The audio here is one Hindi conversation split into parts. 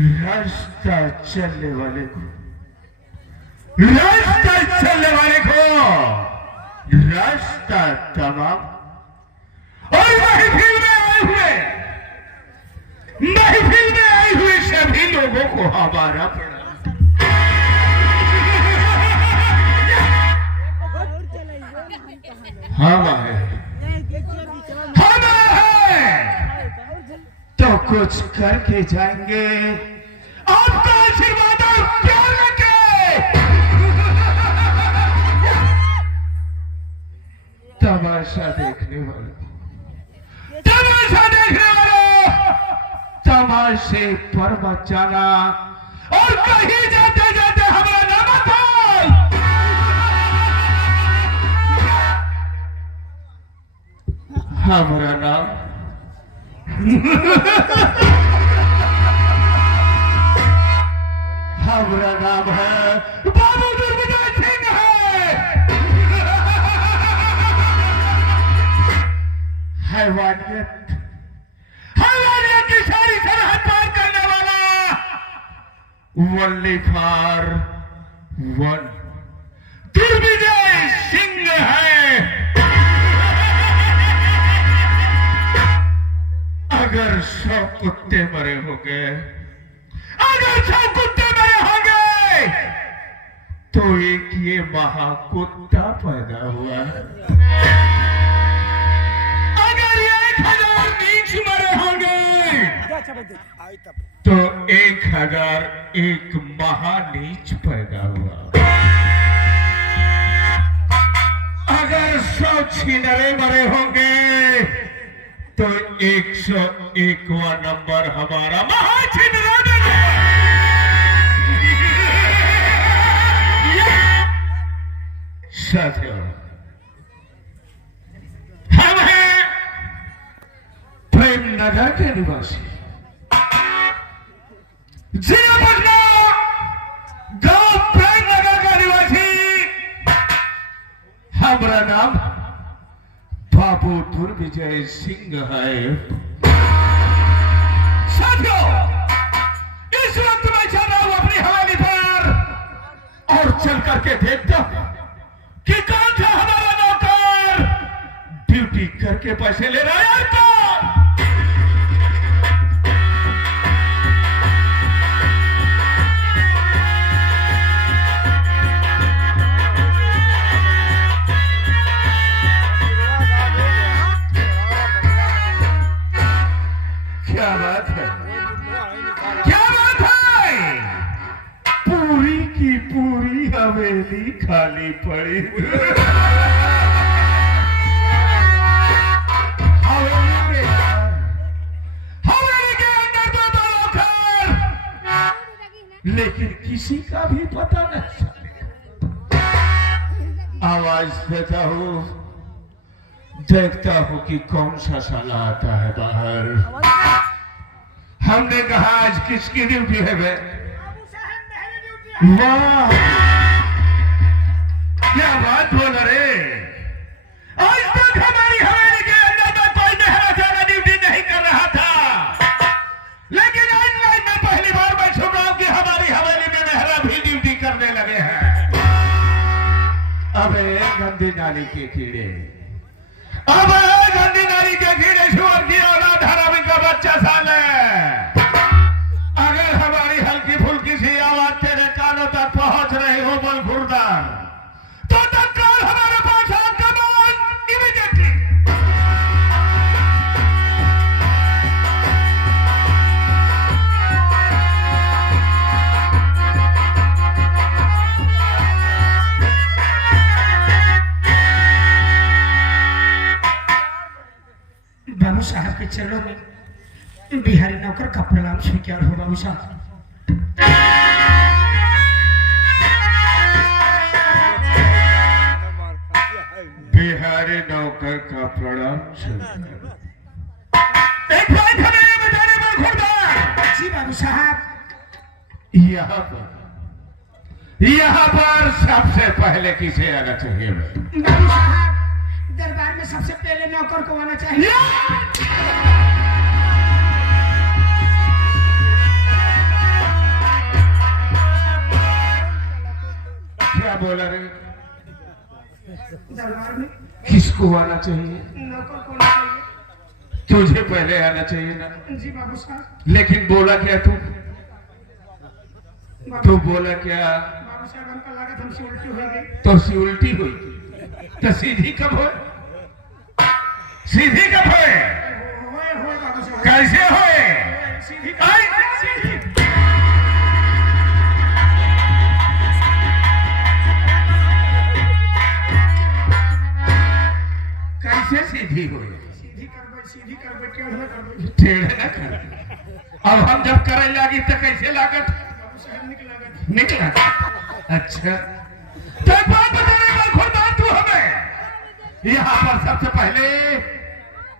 रास्ता चलने वाले को, रास्ता चलने वाले को रास्ता तमाम, और महफिल में आए हुए सभी लोगों को हमारा प्रणाम। हम है तो कुछ करके जाएंगे, आपका आशीर्वाद और प्यार रखे। तमाशा देखने वालों, तमाशे पर मत जाना, और कहीं जाते जाते हमारा नाम बताओ। हमारा नाम हमारा नाम है बाबू दुर्विजय सिंह है। हैवानियत की सारी सरहद पार करने वाला only for one Durvijay Singh है। अगर 100 कुत्ते मरे होंगे, अगर 100 कुत्ते मरे होंगे, तो एक ये महाकुत्ता पैदा हुआ। अगर 1000 नीच मरे होंगे, तो 1001 महानीच पैदा हुआ। अगर 100 छीनरे मरे होंगे, तो 101वां नंबर हमारा महाछिनरा देगा। साथियों, हम हैं प्रेम नगर के निवासी, जिला पटना, गांव प्रेम नगर का निवासी। हमारा नाम बाबू दुर्विजय सिंह है। साथियों, इस वक्त मैं चल रहा हूं अपनी हवेली पर, और चल करके देखता हूं कि कौन सा हमारा नौकर ड्यूटी करके पैसे ले रहा है। क्या बात है, क्या बात है। पूरी की पूरी हवेली खाली पड़ी। हवेली के अंदर तो नौकर, लेकिन किसी का भी पता नहीं चलेगा। आवाज देता हूँ, देखता हूँ कि कौन सा साला आता है बाहर। हमने कहा आज किसकी ड्यूटी है बे? वाह, क्या बात बोल रहे। आज तक हमारी हवेली के अंदर तो कोई मेहरा जाना ड्यूटी नहीं कर रहा था, लेकिन आज मैं पहली बार मैं सुन रहा हूं कि हमारी हवेली में मेहरा भी ड्यूटी करने लगे हैं। अबे गंदी नाली के कीड़े, अब गंदी नाली के कीड़े, शुअर की औलाद, हरामी का बच्चा साले, अगर हमारी हल्की फुल्की सी आवाज तेरे कानों तक पहुंच रही हो बोल खुरदार, तो तत्काल हमारे पास आपका बोल इमीडिएटली। बाबू साहब के चरणों में बिहारी नौकर का प्रणाम स्वीकार हो। बाबू साहब बिहारी नौकर का प्रणाम एक बात हमें बताने पर खुरदार। जी बाबू साहब। यहाँ पर सबसे पहले किसे आना चाहिए? बाबू साहब दरबार में सबसे पहले नौकर को आना चाहिए। क्या बोला रे? दरबार में किसको आना चाहिए? नौकर को आना चाहिए। तुझे पहले आना चाहिए ना? जी बाबू साहब। लेकिन बोला क्या तू बोला क्या? बाबू साहब हमको लागत हमसे उल्टी हो गई। तो सी उल्टी हुई तो सीधी कब हो? सीधी कब होए? होए बाबू साहब। कैसे होए? सीधी सीधी कैसे सीधी हुई? सीधी करबे टेढ़ न करबे। टेढ़ न कर। अब हम जब करे लागी तो कैसे लागत? बाबू साहब निकला। अच्छा तो एक बात बताने का खुरदार तू हमें यहाँ पर सबसे पहले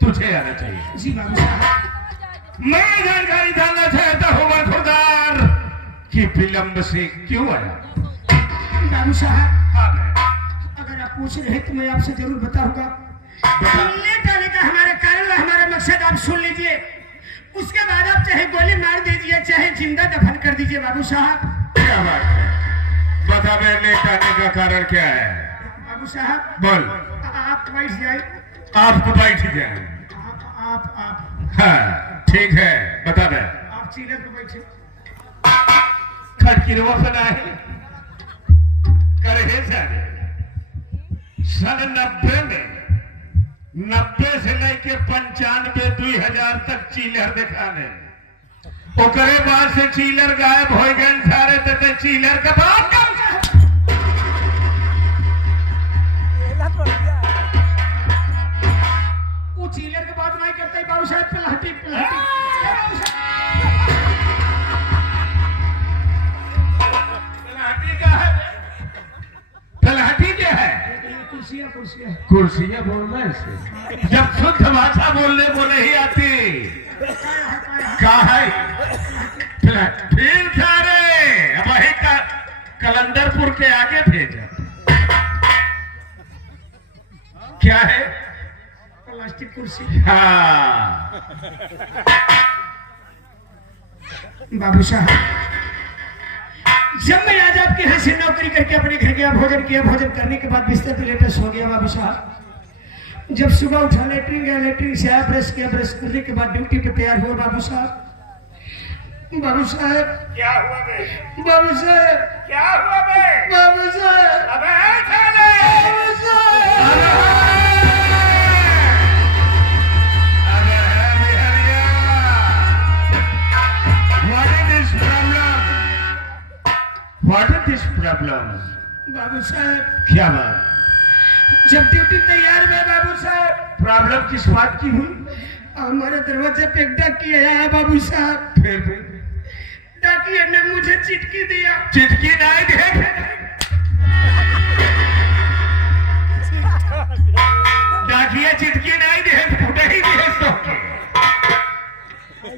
तुझे आना चाहिए। जी बाबू साहब। मैं जानकारी जानना चाहता हूँ खुरदार कि विलंब से क्यों आया? बाबू साहब आ गए। अगर आप पूछ रहे तो मैं आपसे जरूर बताऊंगा। लेट आने का हमारा कारण हमारा मकसद आप सुन लीजिए। उसके बाद आप चाहे गोली मार दीजिए चाहे जिंदा दफन कर दीजिए। बाबू साहब क्या बात है? बता दे लेट आने का कारण क्या है? बाबू साहब बोल। आप बैठ जाए। आपको बैठ जाए। आप हाँ ठीक है बता दे। आप चीलर पे बैठे। खड़किरवा बना है करे सारे सन 90 से लेके 95 2000 तक चीलर दिखाने। ओकरे बाद से चीलर गायब हो गए सारे ते चीलर का बात वो चीलर के बात नहीं करते बाबू साहब। पलहटी का है। तलहटी क्या है? कुर्सियां बोलना इसे जब शुद्ध भाषा बोले ही आती क्या है? फिर सारे वही कलंदरपुर के आगे भेजा। क्या है? प्लास्टिक कुर्सी। हाँ बाबू साहब जब मैं आज आपके यहाँ से नौकरी करके अपने घर गया भोजन करने के बाद बिस्तर पे लेटा सो गया। बाबू साहब जब सुबह उठा लेटरिन गया, लेटरिन से आया, ब्रश करने के बाद ड्यूटी पे तैयार हुआ। बाबू साहब क्या हुआ बे? बाबू साहब क्या हुआ बे? बाबू साहब अबे चले बाबू साहब What is this problem? बाबू साहब क्या बात? जब ड्यूटी तैयार हुआ बाबू साहब प्रॉब्लम किस बात की हुई? हमारे दरवाजे पे एक डाकिया आया। बाबू साहब फिर डाकिया ने मुझे चिटकी दिया। चिटकी नहीं दे। डाकिया चिटकी नहीं दे फुटे ही दे तो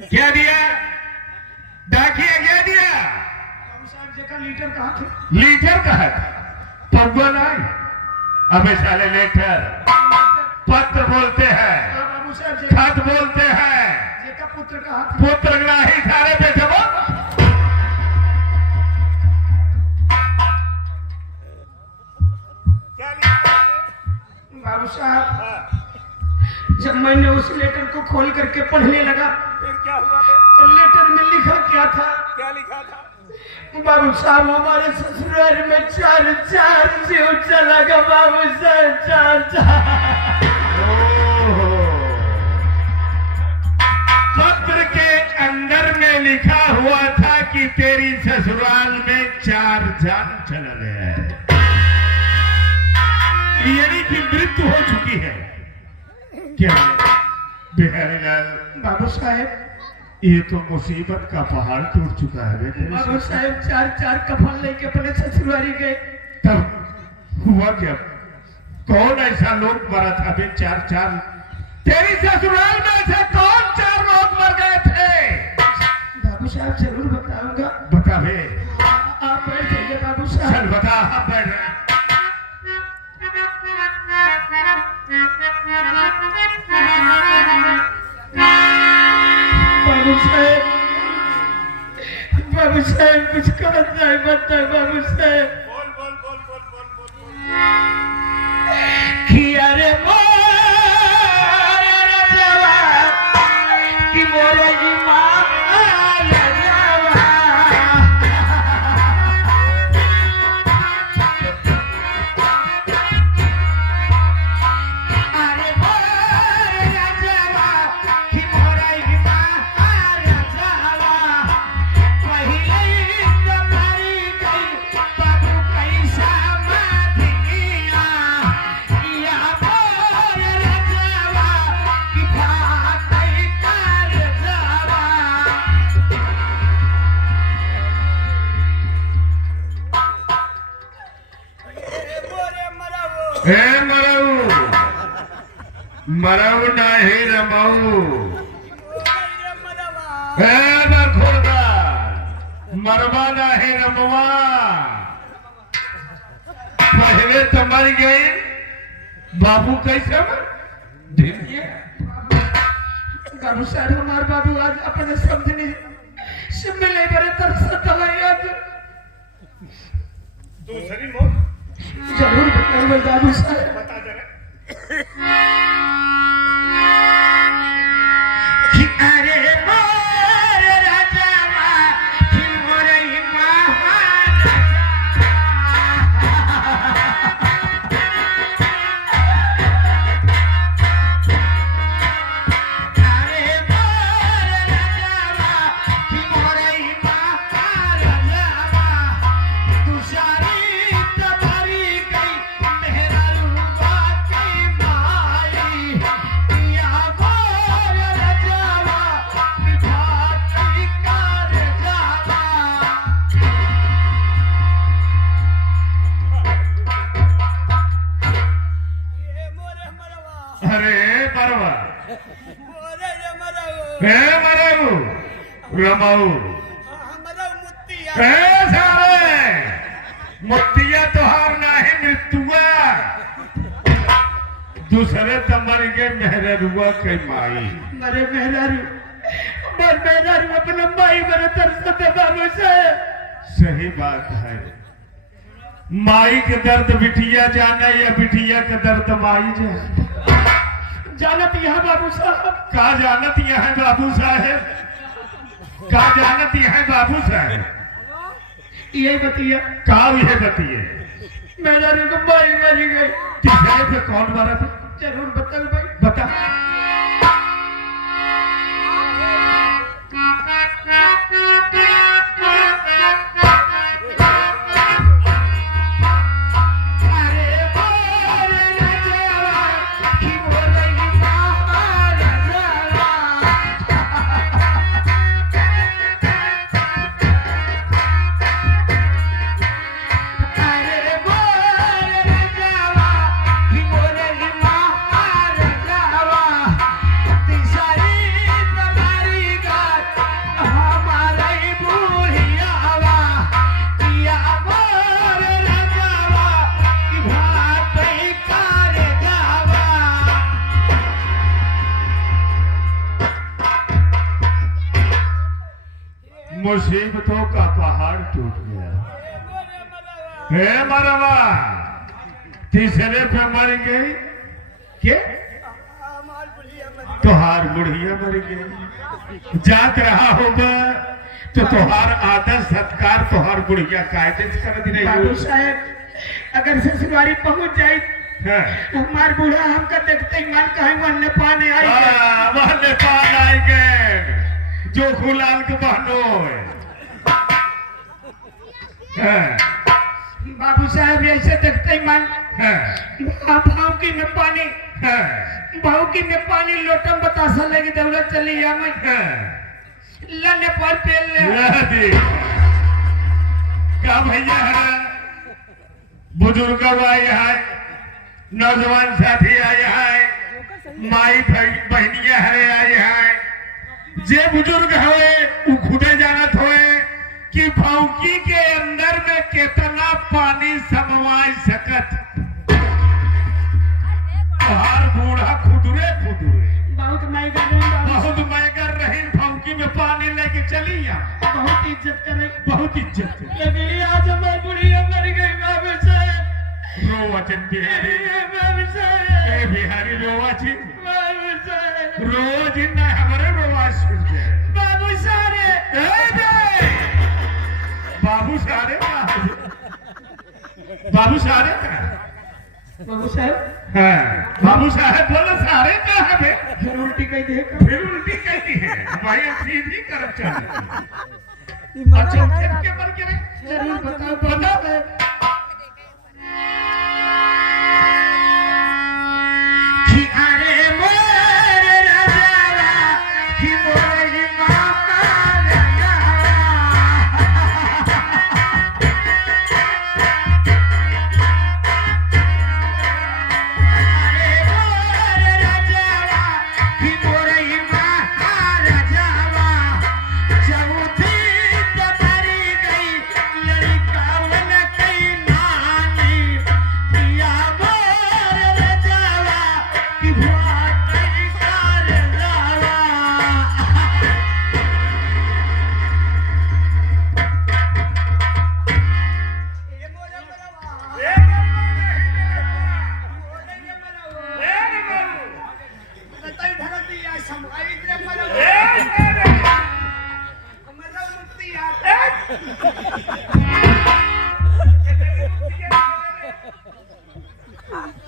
क्या दिया? डाकिया क्या दिया? बाबू साहब जगह लीटर कहा थे। लीटर कहा तो नहीं। अबे साले लेटर पत्र बोलते हैं, बाबू साहब खत बोलते हैं। जेका पुत्र कहा था। पुत्र नहीं सारे पे जब बाबू साहब जब मैंने उस लेटर को खोल करके पढ़ने लगा फिर क्या हुआ बे? तो लेटर में लिखा क्या था? क्या लिखा था? बाबू साहब हमारे ससुराल में 4 जीव चला गया। बाबू साहब 4। पत्र के अंदर में लिखा हुआ था कि तेरी ससुराल में 4 जान चला गया है, यानी कि मृत्यु हो चुकी है। क्या बिहारी लाल? बाबू साहब ये तो मुसीबत का पहाड़ टूट चुका है बेटे। बाबू साहब चार चार कफन लेके अपने ससुरारी गए। तब हुआ क्या? कौन ऐसा लोग मरा था बे? चार चार तेरी ससुराल में ऐसे कौन चार लोग मर गए थे? बाबू साहब जरूर बताऊंगा। बता बे। आप बैठ जाइए बाबू साहब। चल बता। आप बैठ रहे। बाबू साहब कुछ कहना है बता बाबू साहब। बोल बोल बोल बोल बोल बोल बोल। कि अरे मोरे राजवा कि मोरे जी माँ राजवा अरे मोरे राजवा कि मोरे जी माँ राजवा पहिले तुम्हारी गई बाबू कैसा माधनिया या मोरे राजवा कि भागई कर जावा। बोरे मरावो। हे मरऊ मरऊ नाही रमऊ। बोरे मरावा। हे बखोदा मरवा नाही रमवा। पहले तो मर गई बाबू कैसे मर? बाबू साहब हमारे बाबू आज अपने समझने से मिले बड़े तरसत है आज। दूसरी मौत जरूर बताऊंगा बाबू साहब। बता जरा। कि अरे मोरे राजवा कि मोरे महाराजा अरे मोरे राजवा कि मोरे महाराजा तुषारी तुम्हारी गई मेहरा रूपा की माई या मोरे राजवा कि भाती कर जावा। ये मोरे मरावा। अरे मरवा। बोरे रे मरावो। हे मरऊ रमऊ। हमरा मुत्तिया। हे सारे मुक्तिया तोहार नाही मृत्युआ। दूसरे तो मर गए मेहरुआ के माई। मरे मेहरारू मर मेहरारू अपना माई बड़े तरसत है बाबू साहब। सही बात है। माई के दर्द बिटिया जाना या बिटिया के दर्द माई जाना। जानत यहाँ बाबू साहब का जानत यह है बाबू साहेब? का जानत यह है बाबू साहेब? यही बतिया का यह बतिए? मेहरारू को माई मरी गई। तीसरे पे कौन मरा था? जरूर बताओ भाई। बता। अरे मोरे राजवा कि मोरे महाराजा अरे मोरे राजवा कि मोरे महाराजा तीसरी तुम्हारी गात हमारे बुढ़ियावा या मोरे राजवा कि भाती कर जावा। मुसीबतों का पहाड़ टूट गया। बोरे मरावा। हे मरवा तीसरे पे मर गई के हमार बुढ़िया मरी। तोहार बुढ़िया मर गई। जात रहा होगा तो तोहार आदर सत्कार तोहार बुढ़िया कायदे से कर दी बाबू रही। साहब अगर ससुरारी पहुंच जाए हमार बूढ़ा हमका देखते ही मन कहे वह नेपाल आई वह नेपाल आएंगे जो खुलाल के बहनो बाबू साहब ऐसे देखते ही मन है। भावकी में पानी भावकी में पानी लोटम बतासा लगी दौलत चली हमें लने पर पेल ले दी का भैया है बुजुर्ग आए है नौजवान साथी आए है माई बहनिया हरे आए है जे बुजुर्ग हुए वो खुदे जानत हुए कि भौकी के अंदर में कितना पानी समवाय सकत हर बूढ़ा खुदरे खुदरे बहुत मैगर रहे बाबू बहुत मैगर रही भौकी में पानी लेके चली आ बहुत इज्जत करे बहुत इज्जत लेकिन आज हमारी बुढ़िया मर गई बाबू साहब रो वचन बिहारी बाबू साहब ए बिहारी रोवा छी बाबू साहब रोज न हमारे रोवा सुन जाए बाबू सारे ए बे बाबू सारे बाबू सारे बाबू साहब हाँ बाबू साहब बोलो सारे कहाँ है फिर उल्टी कह दे फिर उल्टी कहती है भाई हम सीधी करब चाहे अच्छा फिर के पर के जरूर बताओ बताओ कि अरे मोर राजा कि मोर मामा राजा अरे मोर राजा कि मोर मामा राजा चौथी पतरी गई लड़का वन कई नानी पिया मोर राजा कि भुआ कई कार लावा ये मोरे बताई धरती या समाई रे मरवा हमारा मुक्ति आ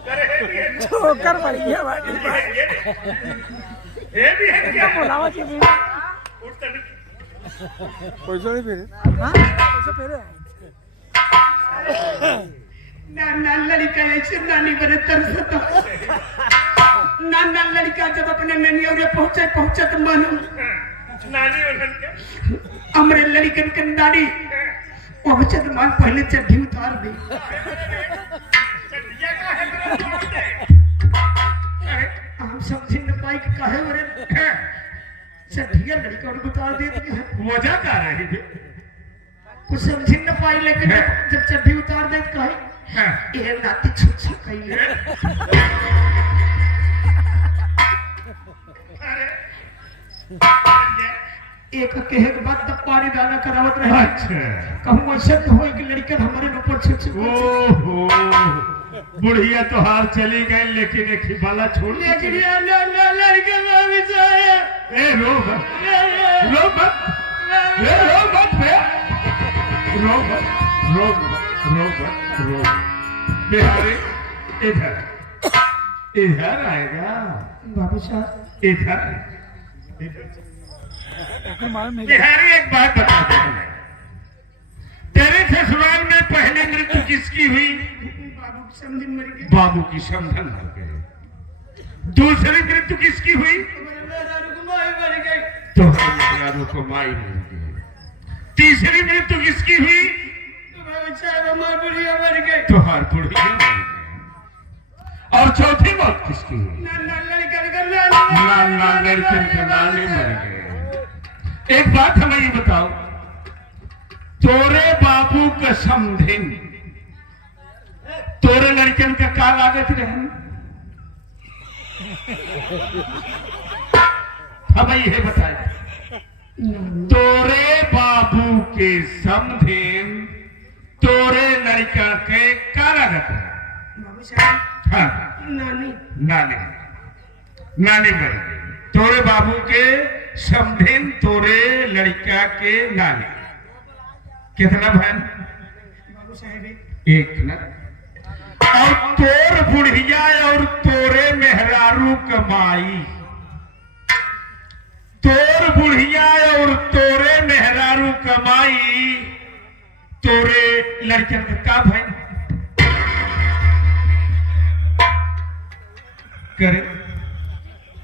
ठोकर पड़ गया बाटी ये भी है क्या बुलावा चाहिए उठ तभी पैसा नहीं फेरे हाँ पैसा फेरे नाना लड़का ऐसे नानी बने तरसत नाना लड़का जब अपने ननियों में पहुंचे तो मानो नानी उठन के हमरे लड़कन के नानी पहुंचे तो मान पहले चड्ढी उतार दी चटिया का है मेरा छोड़ दे हम समझ न पाई कि काहे वरे चड्ढिया लड़का उनको उतार देती है वजह का रही थी कुछ समझ न पाई लेकिन जब चड्ढी उतार दे तो कहे ये नाती छुच्छा कही एक कहे के बाद तब पानी डालना करावत रहे अच्छा कहूँ ऐसे तो हो कि लड़का हमारे ऊपर छुच्छा ओहो बुढ़िया तो हाल चली गई लेकिन एक ही बाला छोड़ दी। लेकिन ये लड़का मामी साहब ए रो मत रो मत ए रो मत बे रो मत रो मत रो मत रो बिहारी इधर इधर आएगा बाबू साहब इधर मालूम नहीं बिहारी एक बात बता दे तेरे ससुराल में पहली मृत्यु किसकी हुई बाबू समझ मर गए बाबू की समधन हो गए दूसरी मृत्यु किसकी हुई मर गए तो हमारे को माई मिल गई तीसरी मृत्यु किसकी हुई बाबू साहब हमारे बुढ़िया मर गए तो हर बुढ़िया मर गई और चौथी मौत किसकी हुई नाना लड़का नाना लड़किन के नानी मर गए एक बात हमें ये बताओ तोरे बाबू का समधिन तोरे लड़कन का का लागत रहे हमें यह बताए तोरे बाबू के समधिन तोरे लड़का के का लागत रहे बाबू साहब हाँ नानी नानी नानी मर गई तोरे बाबू के समधिन तोरे लड़का के नानी कितना बहन बाबू साहब एक ना और तोर बुढ़िया और तोरे मेहरारू कमाई तोर बुढ़िया और तोरे मेहरारू कमाई तोरे लड़कन का भाई करे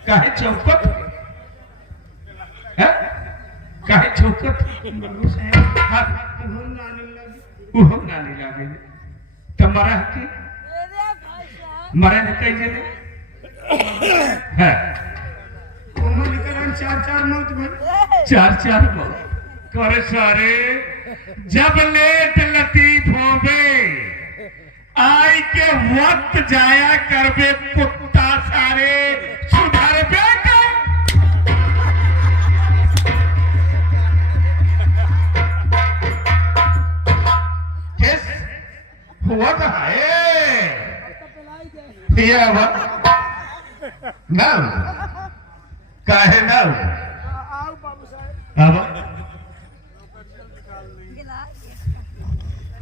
काहे चौपट है काहे चौकत बाबू साहब हाँ हम नानी लगी वो हम नानी लागे तब मरा के मरे न कई जने है उम्र निकलन 4 मौत भर 4 मौत करे सारे जब लेट लतीफ होवे आई के वक्त जाया करबे कुत्ता सारे सुधरबे का किस हुआ कहा है ये वक्त ना काहे ना आओ बाबू साहब अब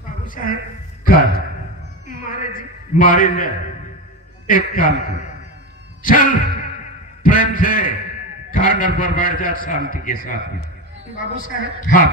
बाबू साहब कर मारे जी मारे न एक काम कर चल प्रेम से कार्नर पर बैठ जा शांति के साथ में बाबू साहब हाँ